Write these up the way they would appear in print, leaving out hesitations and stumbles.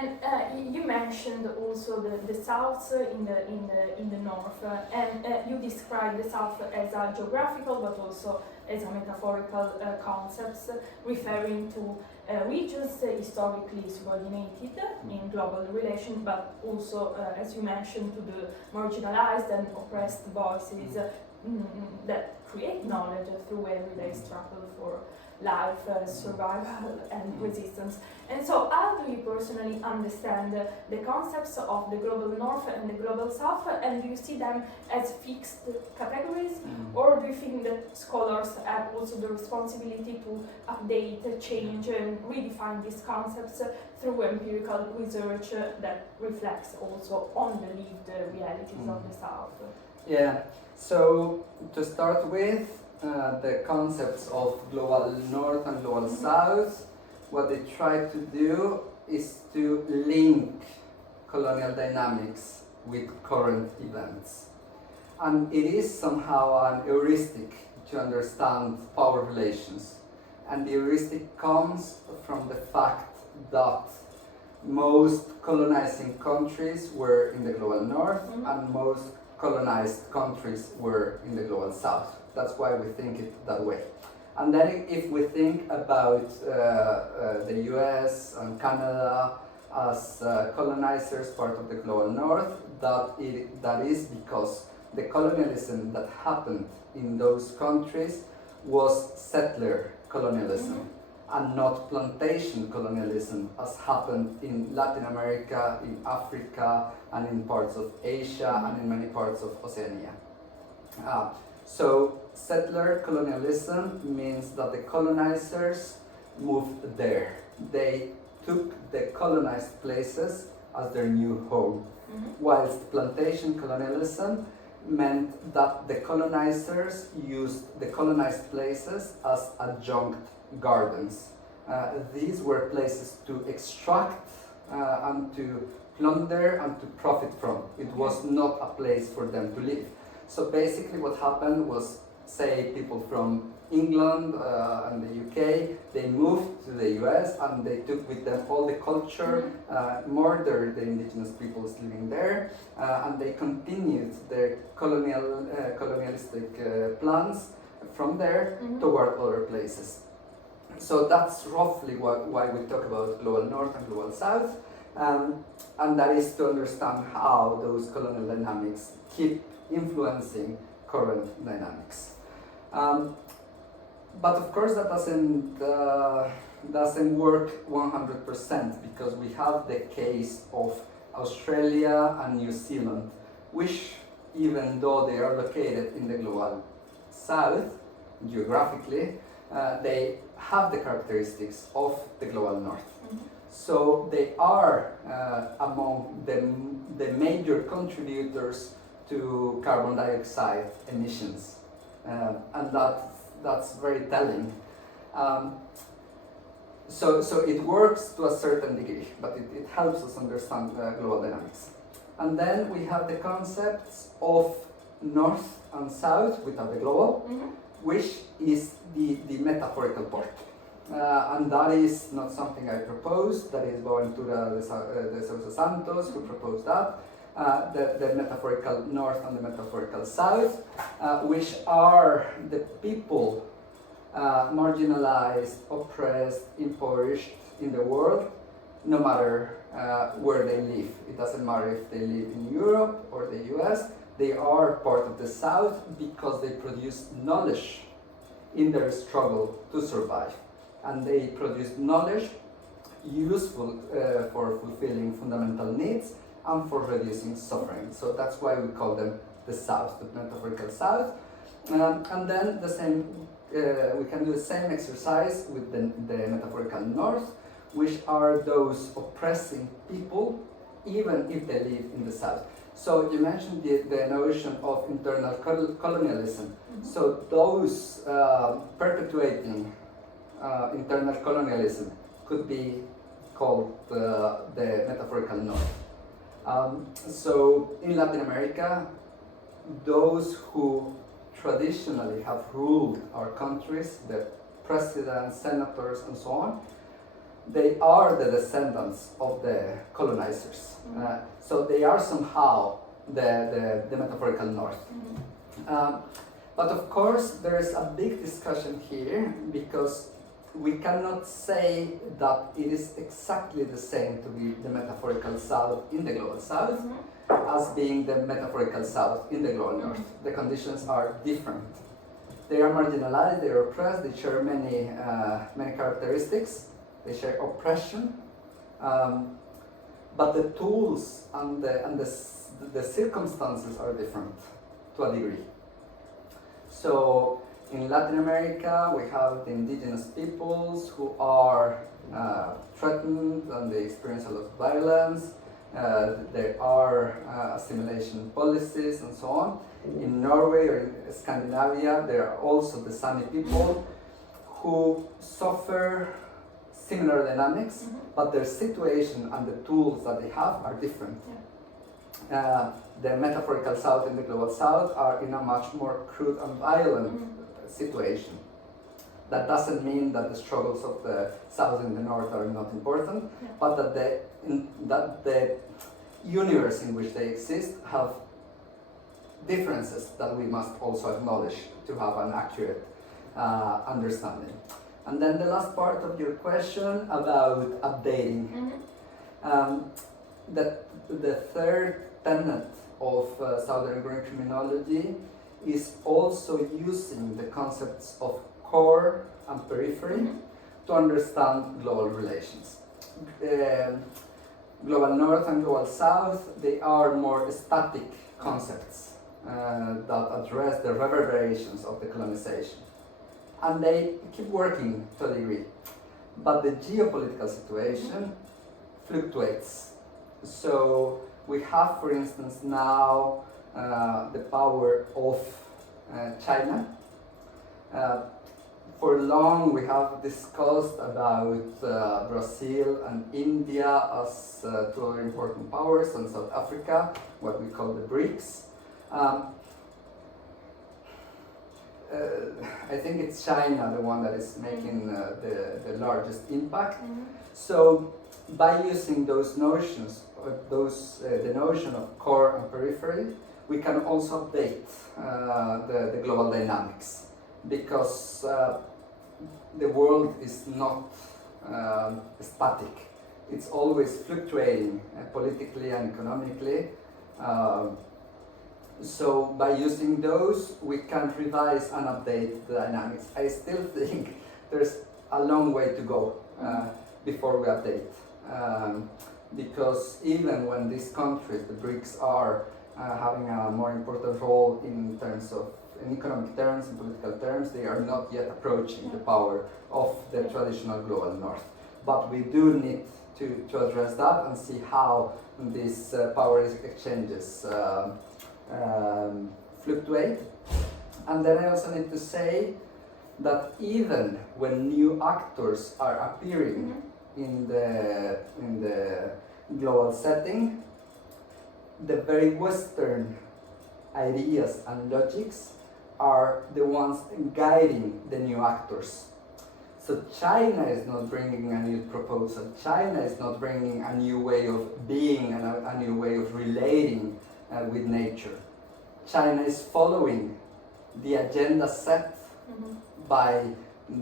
And you mentioned also the South in the North, and you described the South as a geographical but also as a metaphorical concepts, referring to regions historically subordinated in global relations, but also, as you mentioned, to the marginalized and oppressed voices that create knowledge through everyday struggle for life, survival, and resistance. And so, how do you personally understand the concepts of the global North and the global South, and do you see them as fixed categories, or do you think that scholars have also the responsibility to update, change, and redefine these concepts through empirical research that reflects also on the lived realities of the South? Yeah, so to start with, the concepts of global North and global South, what they try to do is to link colonial dynamics with current events. And it is somehow an heuristic to understand power relations. And the heuristic comes from the fact that most colonizing countries were in the global North and most colonized countries were in the global South. That's why we think it that way. And then if we think about the US and Canada as colonizers, part of the global North, that is because the colonialism that happened in those countries was settler colonialism and not plantation colonialism as happened in Latin America, in Africa, and in parts of Asia, and in many parts of Oceania. So settler colonialism means that the colonizers moved there. They took the colonized places as their new home, whilst plantation colonialism meant that the colonizers used the colonized places as adjunct gardens. These were places to extract and to plunder and to profit from. It was not a place for them to live. So basically what happened was, say, people from England and the UK, they moved to the US and they took with them all the culture, murdered the indigenous peoples living there, and they continued their colonialistic plans from there toward other places. So that's roughly why we talk about global North and global South, and that is to understand how those colonial dynamics keep influencing current dynamics. But of course that doesn't work 100% because we have the case of Australia and New Zealand, which even though they are located in the global South geographically, they have the characteristics of the global North. So they are among the major contributors to carbon dioxide emissions, and that's very telling. So it works to a certain degree, but it helps us understand global dynamics. And then we have the concepts of North and South without the global, which is the metaphorical part. And that is not something I proposed, that is Boaventura de Sousa Santos who proposed that. The metaphorical North and the metaphorical South, which are the people marginalized, oppressed, impoverished in the world, no matter where they live. It doesn't matter if they live in Europe or the US, they are part of the South because they produce knowledge in their struggle to survive. And they produce knowledge useful for fulfilling fundamental needs and for reducing suffering. So that's why we call them the South, the metaphorical South. And then the same, we can do the same exercise with the metaphorical North, which are those oppressing people, even if they live in the South. So you mentioned the notion of internal colonialism. So those perpetuating internal colonialism could be called the metaphorical North. So in Latin America, those who traditionally have ruled our countries, the presidents, senators, and so on, they are the descendants of the colonizers. So they are somehow the metaphorical north. But of course, there is a big discussion here because we cannot say that it is exactly the same to be the metaphorical south in the global south as being the metaphorical south in the global north. The conditions are different. They are marginalized, they are oppressed, they share many characteristics, they share oppression, but the tools and the circumstances are different to a degree. So in Latin America, we have the indigenous peoples who are threatened and they experience a lot of violence. There are assimilation policies and so on. In Norway or in Scandinavia, there are also the Sami people who suffer similar dynamics, but their situation and the tools that they have are different. The metaphorical south and the global south are in a much more crude and violent situation. That doesn't mean that the struggles of the south and the north are not important, but that the universe in which they exist have differences that we must also acknowledge to have an accurate understanding. And then the last part of your question about updating. The third tenet of Southern Green Criminology is also using the concepts of core and periphery to understand global relations. Global North and Global South, they are more static concepts that address the reverberations of the colonization. And they keep working to a degree. But the geopolitical situation fluctuates. So we have, for instance, now the power of China. For long we have discussed about Brazil and India as two other important powers, and South Africa, what we call the BRICS. I think it's China, the one that is making the largest impact. So by using those notions, the notion of core and periphery, we can also update the global dynamics, because the world is not static. It's always fluctuating politically and economically. So by using those, we can revise and update the dynamics. I still think there's a long way to go before we update. Because even when these countries, the BRICS, are having a more important role in terms of in economic terms, in political terms, they are not yet approaching the power of the traditional global north. But we do need to address that and see how these power exchanges fluctuate. And then I also need to say that even when new actors are appearing in the global setting, the very Western ideas and logics are the ones guiding the new actors. So China is not bringing a new proposal. China is not bringing a new way of being and a new way of relating with nature. China is following the agenda set by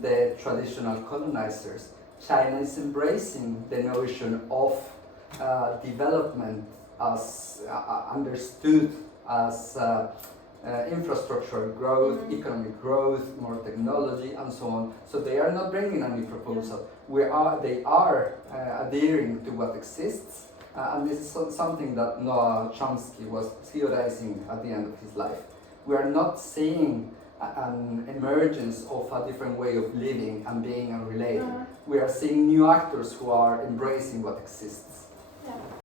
the traditional colonizers. China is embracing the notion of development as understood as infrastructural growth, economic growth, more technology, and so on. So they are not bringing a new proposal. They are adhering to what exists, and this is something that Noam Chomsky was theorizing at the end of his life. We are not seeing an emergence of a different way of living and being and relating. We are seeing new actors who are embracing what exists.